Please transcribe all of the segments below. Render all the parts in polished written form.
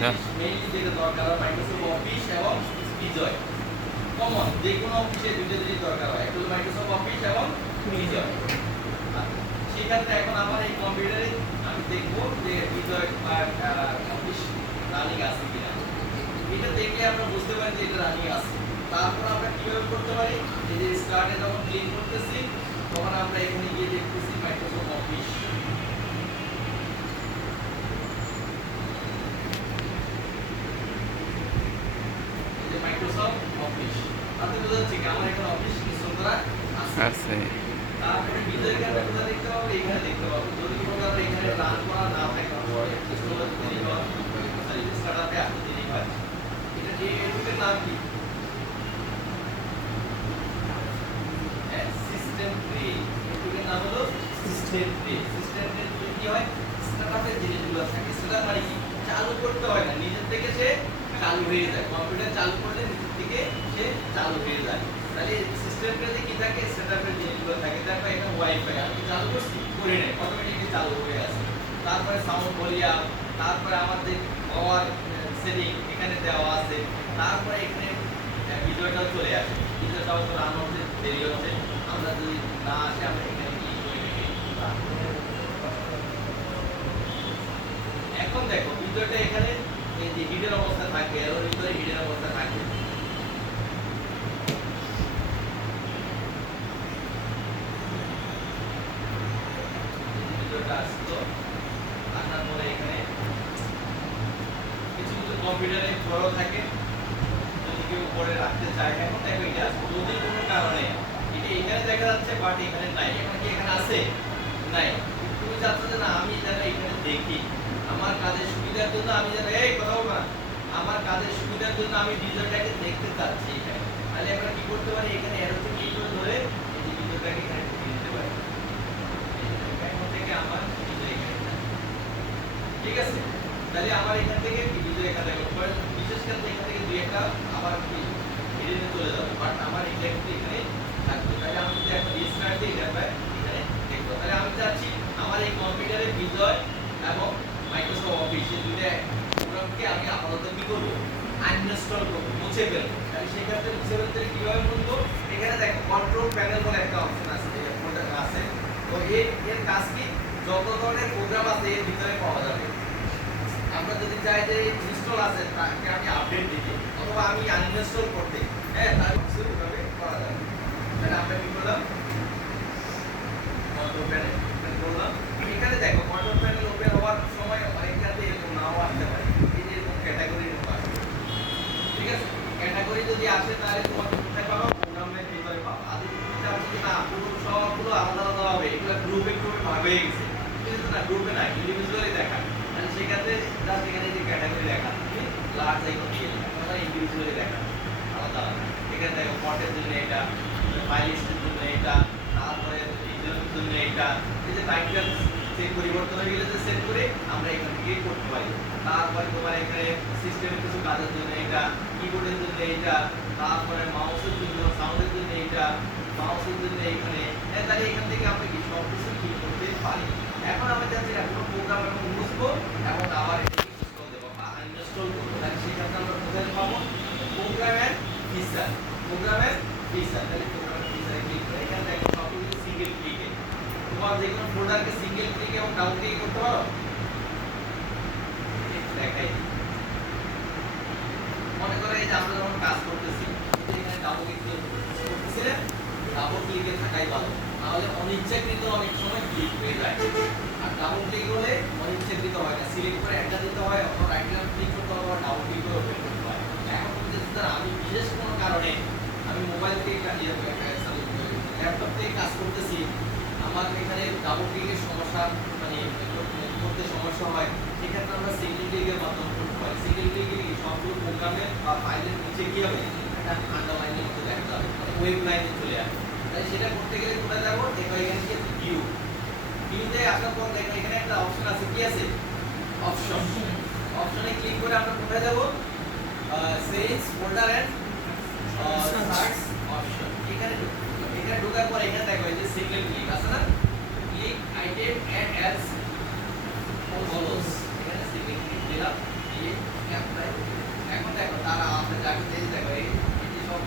জিনিস মেইনলি যেটা দরকার হয় মাইক্রোসফট অফিস এবং বিজয় কমন যে কোনো অফিসে দুটো জিনিস দরকার হয় একটা হলো মাইক্রোসফট অফিস এবং বিজয় সেক্ষেত্রে এখন আমার এই কম্পিউটারে আমি দেখবো যে বিজয় বা অফিস রানিং আছে কিনা এটা দেখে আমরা বুঝতে পারি যে এটা রানিং আছে তারপর আমরা কিভাবে করতে পারি এই যে স্টার্টে যখন ক্লিক করতেছি তখন আমরা এখানে গিয়ে দেখতেছি মাইক্রোসফট অফিস এই যে মাইক্রোসফট অফিস তাতে বোঝা যাচ্ছে কি আমার এখানে অফিস ইনস্টল করা আছে তারপরে বিজয় কেন্দ্র কোথায় দেখতে পাবো এখানে দেখতে পাবো যদি কোনো আমরা এখানে রান করা না থাকে তাহলে ইনস্টল করতে দেরি হয় সরি স্টার্টআপে আসতে দেরি হয় এটা এর নাম কি সিস্টেম ট্রি এর নাম হলো সিস্টেম ট্রি সিস্টেম ট্রি কি হয় স্টার্টআপের জিনিসগুলো থাকে সেটা মানে কি চালু করতে হয় না নিজে থেকে সে চালু হয়ে যায় কম্পিউটার চালু করলে নিজে থেকে সে চালু হয়ে যায় তাহলে সিস্টেম ট্রিতে কি থাকে সেটআপের জিনিসগুলো থাকে দেখো এখানে ওয়াইফাই আমি চালু করছি করে নেই অটোমেটিক্যালি চালু হয়ে আসে তারপরে সাউন্ড ভলিউম তারপরে আমাদের পাওয়ার সেটিং এখানে দেওয়া আছে তারপরে এখানে ভিডিওটাও চলে আসে ভিডিওটাও তো রান হচ্ছে দেরি হচ্ছে আমরা যদি না আসে আমরা এখানে কি এখন দেখো ভিডিওটা এখানে এই যে হিডেন অবস্থা থাকে এর ভিতরে হিডেন অবস্থা থাকে ভিডিওটা আসতো আসার পরে এখানে কিছু কিছু কম্পিউটারে বড় থাকে যদি কেউ উপরে রাখতে চায় এখন দেখো এটা যদি কোনো কারণে এটা এখানে দেখা যাচ্ছে বাট এখানে নাই এখন কি এখানে আছে নাই তুমি চাচ্ছ যে না আমি যেন এখানে দেখি আমার কাজের সুবিধার জন্য আমি যেন এই কথা বলবো না আমার কাজের সুবিধার জন্য আমি ভিডিওটাকে দেখতে চাচ্ছি এখানে তাহলে আমরা কি করতে পারি এখানে অ্যারোতে ক্লিক করে ধরে এই যে ভিডিওটাকে এখানে ঢুকিয়ে দিতে পারি এখন থেকে আমার ভিডিও এখানে ঠিক আছে তাহলে আমার এখান থেকে ভিডিও এখানে বিশেষ করে এখান থেকে দুই একটা আবার হিডেনে চলে যাবে বাট আমার এটা কিন্তু এখানে থাকবে তাহলে আমি যদি একটা রিস্টার্ট দিই এটা এখানে দেখবো তাহলে আমি চাচ্ছি আমার এই কম্পিউটারে বিজয় এবং মাইক্রোসফট অফিস এই দুটো প্রোগ্রামকে আমি আপাতত কি করব আনইনস্টল করব মুছে ফেলবো তাহলে সেই ক্ষেত্রে মুছে ফেলতে কিভাবে বলবো এখানে দেখো কন্ট্রোল প্যানেল বলে একটা অপশন আছে এই ফোল্ডার আছে তো এর কাজ কি যত ধরনের প্রোগ্রাম আছে এর ভিতরে পাওয়া যাবে আমরা যদি চাই যে ইনস্টল আছে তাকে আমি আপডেট দিতে অথবা আমি আনইনস্টল করতে হ্যাঁ তাহলে সেভাবে করা যাবে তাহলে আমরা কি করলাম কন্ট্রোল প্যানেল করলাম এখানে দেখো কন্ট্রোল প্যানেল ওপেন হওয়ার সময় অনেকটাতে এরকম নাও আসতে পারে এই যে এরকম ক্যাটাগরি আসবে ঠিক আছে ক্যাটাগরি যদি আসে তাহলে তোমার কোথায় পাবো প্রোগ্রামের ভিতরে পাবো আর যদি তুমি চাচ্ছ যে না পুরো সবগুলো আলাদা আলাদা হবে এগুলো গ্রুপে গ্রুপে ভাগ হয়ে গেছে কিন্তু না গ্রুপে না ইন্ডিভিজুয়ালি দেখা তাহলে সেক্ষেত্রে জাস্ট এখানে যে ক্যাটাগরি দেখা লার্জ আইকন দিয়ে আমরা ইন্ডিভিজুয়ালি দেখা আলাদা আলাদা এখানে দেখো ফন্টের জন্য এটা ফাইল লিস্টের জন্য এটা তারপরে রিজনের জন্য এটা এই যে টাইটেল চেক পরিবর্তন হয়ে গেলে সেট করে আমরা এখান থেকে করতে পারি তারপরে তোমার এখানে সিস্টেমের কিছু কাজের জন্য এটা কিবোর্ডের জন্য এটা তারপরে মাউসের জন্য সাউন্ডের জন্য এটা মাউসের জন্য এখানে তাহলে এখান থেকে আমরা কি সব কিছু ঠিক করতে পারি এখন আমরা যাচ্ছি এখন প্রোগ্রাম এবং মুছবো এবং আবার এটাকে ইনস্টল দেবো বা আনইনস্টল করবো তাহলে সেক্ষেত্রে আমরা কোথায় পাবো প্রোগ্রামের ফিচার তাহলে প্রোগ্রামের ফিচারে ক্লিক করে এখানে দেখো সবকিছু সিঙ্গেল ক্লিকে তোমার যে কোনো ফোল্ডারকে সিঙ্গেল ক্লিক এবং ডাবল ক্লিক করতে পারো দেখাই মনে করো এই যে আমরা যখন কাজ করতেছি এখানে ডাবল ক্লিক করতেছি না ডাবল ক্লিকে থাকাই ভালো তাহলে অনিচ্ছাকৃত অনেক সময় ক্লিক হয়ে যায় আর ডাবল ক্লিক হলে অনিচ্ছাকৃত হয় না সিলেক্ট করে একটা দিতে হয় অথবা রাইট ক্লিক করতে হবে ডাবল ক্লিক করে ওপেন করতে হয় এখন যদি আমি বিশেষ কোনো কারণে আমি মোবাইল থেকে ল্যাপটপ থেকে কাজ করতেছি আমার এখানে ডাবল ক্লিকের সমস্যা মানে করতে সমস্যা হয় সেক্ষেত্রে আমরা সিঙ্গেল ক্লিকের মাধ্যমে করতে পারি সিঙ্গেল ক্লিকে সবগুলো প্রোগ্রামে বা ফাইলের নিচে কি হবে একটা আন্ডারলাইনের মতো দেখা যাবে মানে ওয়েব লাইনে চলে আসবে তাই সেটা করতে গেলে কোথায় যাবো দেখো এখানে কি আছে ভিউতে আসার পর দেখো এখানে একটা অপশন আছে কি আছে অপশনে ক্লিক করে আমরা কোথায় যাবো save folder and search option এখানে ঢোকার পর এখানে দেখো এই যে সিঙ্গেল ক্লিক আছে না click item and ads follows এখানে সিঙ্গেল ক্লিক দিলাম দিয়ে অ্যাপ্লাই। এখন দেখো তারা আমরা যাকে দেখি দেখো এই যে সব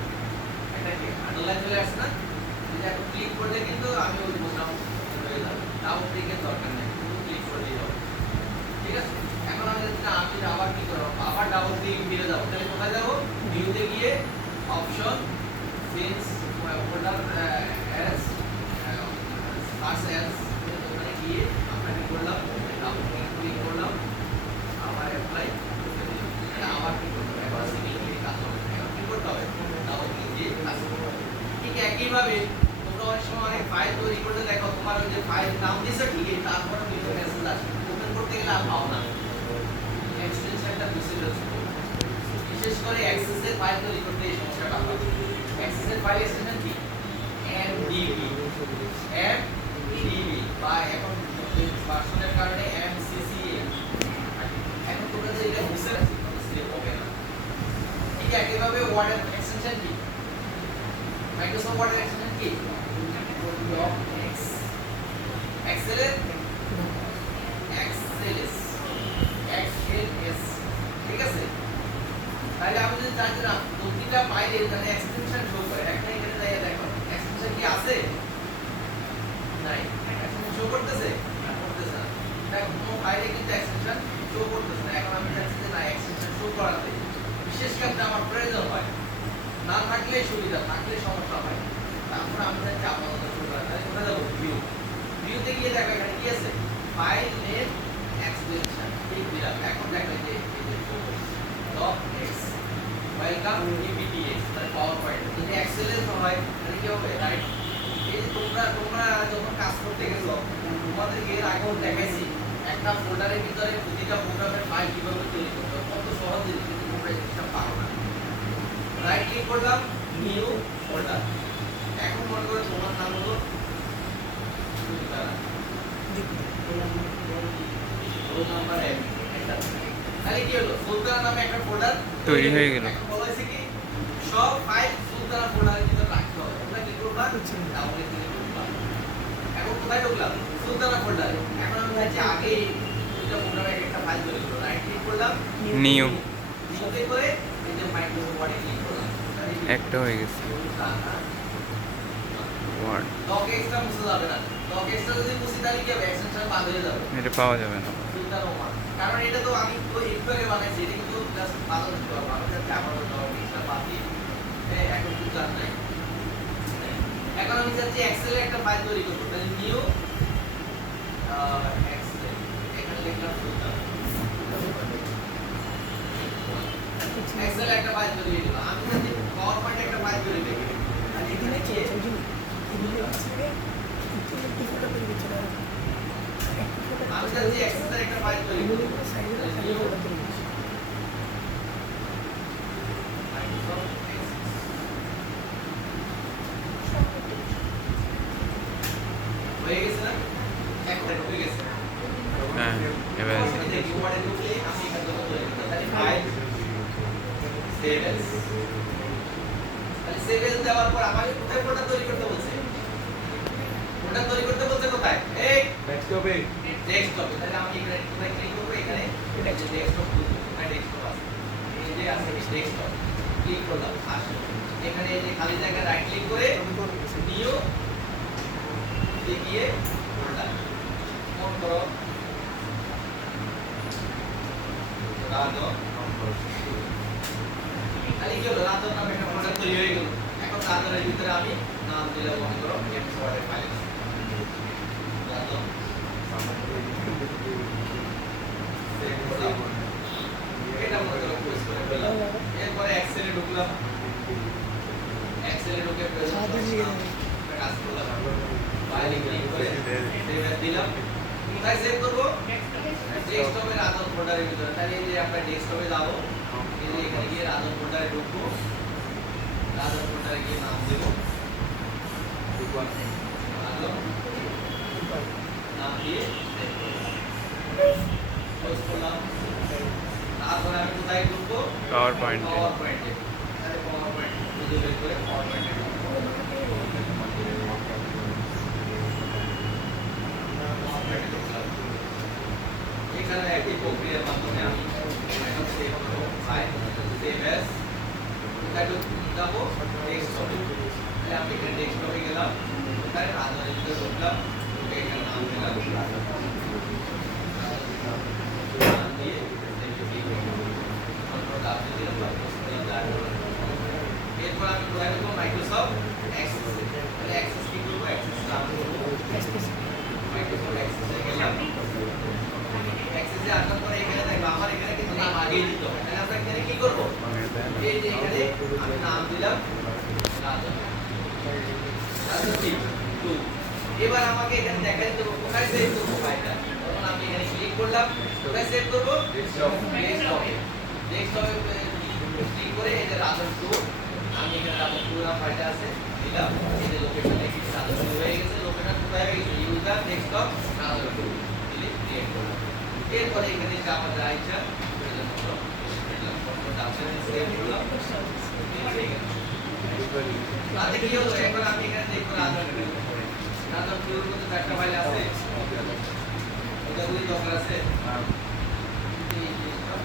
এটা কি আন্ডারলাইন চলে আসছে না? এটা এখন ক্লিক করলে কিন্তু আমি ওই প্রোগ্রাম হয়ে যাবে। ডাবল ক্লিকের দরকার নেই, শুধু ক্লিক করলেই হবে। ঠিক আছে? এখন আমি যদি না আমি আবার কি করব? আবার ডাবল ক্লিক ফিরে যাব। তাহলে কোথায় যাব? ভিউতে গিয়ে option since folder as parse as ওখানে গিয়ে আমরা কি করলাম? ডাবল ক্লিক করলাম, আবার অ্যাপ্লাই করতে দিলাম। এটা আবার কি করতে হবে? আবার সিঙ্গেল ক্লিক কাজ হবে। এখন কি করতে হবে? ডাবল ক্লিক দিয়ে কাজ করতে হবে। ঠিক একইভাবে তোমরা অনেক সময় অনেক ফাইল তৈরি করতে দেখো তোমার ওই যে ফাইল নাম দিয়েছে ঠিকই, তারপরে বিভিন্ন মেসেজ আসে। ওপেন করতে গেলে আর পাও না। এক্সটেনশনটা বুঝে ফেলছো। বিশেষ করে অ্যাক্সেসের ফাইল তৈরি করতে এই সমস্যাটা হয়। অ্যাক্সেসের ফাইল এক্সটেনশন কি? MDB MDB বা এখন ভার্সনের কারণে MCCA। এখন তোমরা যে এটা বুঝতে পারছি সেভ হবে না। ঠিক একইভাবে ওয়ার্ডের এক্সটেনশন কি? মাইক্রোসফট ওয়ার্ডের এক্সটেনশন কি? ডক্স। এক্সেলের এক্সেলএস এক্সএলএস। ঠিক আছে? তাহলে আমি যদি জানি না প্রতিটা ফাইলে এখানে এক্সটেনশন শো করে, একটা এখানে যাইয়া দেখো এক্সটেনশন কি আছে? নাই। এক্সটেনশন শো করতেছে? না, করতেছে না। দেখো কোনো ফাইলে কিন্তু এক্সটেনশন শো করতেছে না। এখন আমি চাচ্ছি যে না এক্সটেনশন শো করাতে, বিশেষ ক্ষেত্রে আমার প্রয়োজন হয়, না থাকলে সুবিধা, থাকলে সমস্যা হয়। তারপর আমি চাচ্ছি আপাতত শো করা। তাহলে কোথায় যাবো? ভিউ। ভিউতে গিয়ে দেখো এখানে কি আছে? File name extension. ঠিক দিলাম। এখন দেখো যে এই যে শো করছে .x ওয়েলকাম PPTX তার পাওয়ার পয়েন্ট। যদি এক্সেলেন্স হয় তাহলে কি হবে? রাইট। এই যে তোমরা যখন কাজ করতে গেছো তোমাদেরকে এর আগেও দেখাইছি একটা ফোল্ডারের ভিতরে প্রতিটা প্রোগ্রামের ফাইল কিভাবে তৈরি করতে হয়, কত সহজ জিনিস, কিন্তু তোমরা এই জিনিসটা পারো না। রাইট ক্লিক করলাম, নিউ ফোল্ডার। এখন মনে করো তোমার নাম হলো রোল নাম্বার 1। তাহলে কি হলো? সুলতানা নামে একটা ফোল্ডার তৈরি হয়ে গেল। এখন বলা হয়েছে কি সব ফাইল সুলতানা ফোল্ডারের ভিতরে রাখতে হবে। তোমরা কি করবা? ডাউনলোড করে ঢুকবা। এখন কোথায় ঢুকলাম? সুলতানা ফোল্ডারে। এখন আমি চাইছি আগে দুটো প্রোগ্রামে একটা ফাইল তৈরি করব। রাইট ক্লিক করলাম, নিউ নিউতে করে এই যে মাইক্রোসফট ওয়ার্ডে ক্লিক করলাম। একটা হয়ে গেছে। ওয়ার্ড ডক এক্সট্রা মুছে যাবে না। ডক এক্সট্রা যদি মুছি তাহলে কি হবে? এক্সটেনশন বাদ হয়ে যাবে। এটা পাওয়া যাবে না। সুলতানা ওয়ান। কারণ এটা তো আমি তো একটু আগে বানাইছি, এটা কিন্তু জাস্ট বাদ দিতে পারবো। আমি চাচ্ছি আমার ডক এক্সট্রা বাদ দিয়ে এখন কিন্তু আর নাই। এখন আমি চাচ্ছি এক্সেলে একটা ফাইল তৈরি করব। তাহলে নিউ এক্সেল, এখানে লিখলাম সুলতানা। এক্সেলে একটা ফাইল তৈরি হয়ে গেল। আমি চাচ্ছি পাওয়ার পয়েন্টে একটা ফাইল তৈরি করব। তাহলে এখানে গিয়ে আমি চাচ্ছি এক্সেলে একটা ফাইল তৈরি করব। হয়ে গেছে না? একটা ঢুকে গেছে। হ্যাঁ, এবার আমি দেখি ওয়ার্ডে ঢুকলে আমি এখানে যখন তৈরি করতে তাহলে ফাইল সেভ এস। তাহলে সেভ এস দেওয়ার পর আমাকে কোথায় ফোল্ডার তৈরি করতে বলছে? ফোল্ডার তৈরি করতে বলছে কোথায়? এই ডেস্কটপে। ডেস্কটপে। তাহলে আমি এখানে কোথায় ক্লিক করব? এখানে এটা যে ডেস্কটপ খুলবো। কোথায় ডেস্কটপ আছে? এই যে আছে ডেস্কটপ। ক্লিক করলাম, আসলো। এখানে এই যে খালি জায়গায় রাইট ক্লিক করে নিউ গিয়ে ফোল্ডার মন করো রাজন। তাহলে কি হলো? রাজন নামে একটা ফোল্ডার তৈরি হয়ে গেল। এখন রাজনের ভিতরে আমি নাম দিলাম মনে করো এমএস ওয়ার্ডের ফাইল রাজন। সেভ করলাম। এটা মনে করো পোস্ট করে ফেললাম। এরপরে এক্সেলে ঢুকলাম। এক্সেলে ঢুকে কাজ করলাম। ফাইলে ক্লিক করে সেভ এস দিলাম। কোথায় সেভ করব? ডেস্কটপে রাজন ফোল্ডারের ভিতরে। তাহলে এই যে আমরা ডেস্কটপে যাব, এই যে এখানে গিয়ে রাজন ফোল্ডারে ঢুকবো। রাজন ফোল্ডারে গিয়ে নাম দেব রাজন, নাম দিয়ে ক্লোজ করলাম। তারপরে আমি কোথায় ঢুকবো? পাওয়ার পয়েন্টে। পাওয়ার পয়েন্টে। তাহলে পাওয়ার পয়েন্ট খুঁজে বের করে পাওয়ার পয়েন্টে ঢুকবো। পাওয়ার পয়েন্টে ঢুকলাম। এখানে একই প্রক্রিয়ার মাধ্যমে আমি এখন সেভ করব। ব্যাস একটু যাবো ডেস্কটপে, তাহলে আমি এখানে ডেস্কটপে গেলাম, ওখানে রাজনের ভিতরে ঢুকলাম, ঢুকে এখানে নাম দিলাম, নাম দিয়ে কন্ট্রোল আপনি দিলাম, এরপর আমি কোথায় ঢুকবো মাইক্রোসফট অ্যাক্সেস, তাহলে অ্যাক্সেস কি করবো, অ্যাক্সেস নাম করবো মাইক্রোসফট অ্যাক্সেসে গেলাম, অ্যাক্সেসে আসার পরে এখানে দেখবো আমার এখানে কিন্তু নাম আগেই দিতে হবে, তাহলে আমরা এখানে কি করবো, এই যে এখানে আমি নাম দিলাম রাজন, রাজদীপ 2। এবার আমাকে এখানে দেখা দিতে হবে কোথায় সেভ করবো ফাইলটা, তখন আমি এখানে ক্লিক করলাম, কোথায় সেভ করবো, ডেস্কটপে, ডেস্কটপে ক্লিক করে এই যে রাজন 2 আমি এখানে রাজন 2 নাম ফাইলটা আছে দিলাম, এই যে লোকেশন লিখে রাজন 2 হয়ে গেছে, লোকেশন কোথায় হয়ে গেছে, ইউজার ডেস্কটপ রাজন 2 দিলে ক্রিয়েট করলাম। এরপরে এখানে যে আমাদের ইচ্ছা প্রয়োজন হলো দিলাম, কন্ট্রোল অপশনে সেভ করলাম, তাতে কি হলো, এখন আমি এখানে দেখবো রাজন 2 এর মধ্যে একটা ফাইল আছে, এটা দুই দরকার আছে, এই জিনিসটা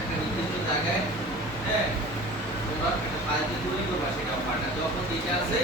একটা নির্দিষ্ট জায়গায়, হ্যাঁ তোমরা একটা ফাইল যে তৈরি করবা সেটা পাটা যখন যেটা আছে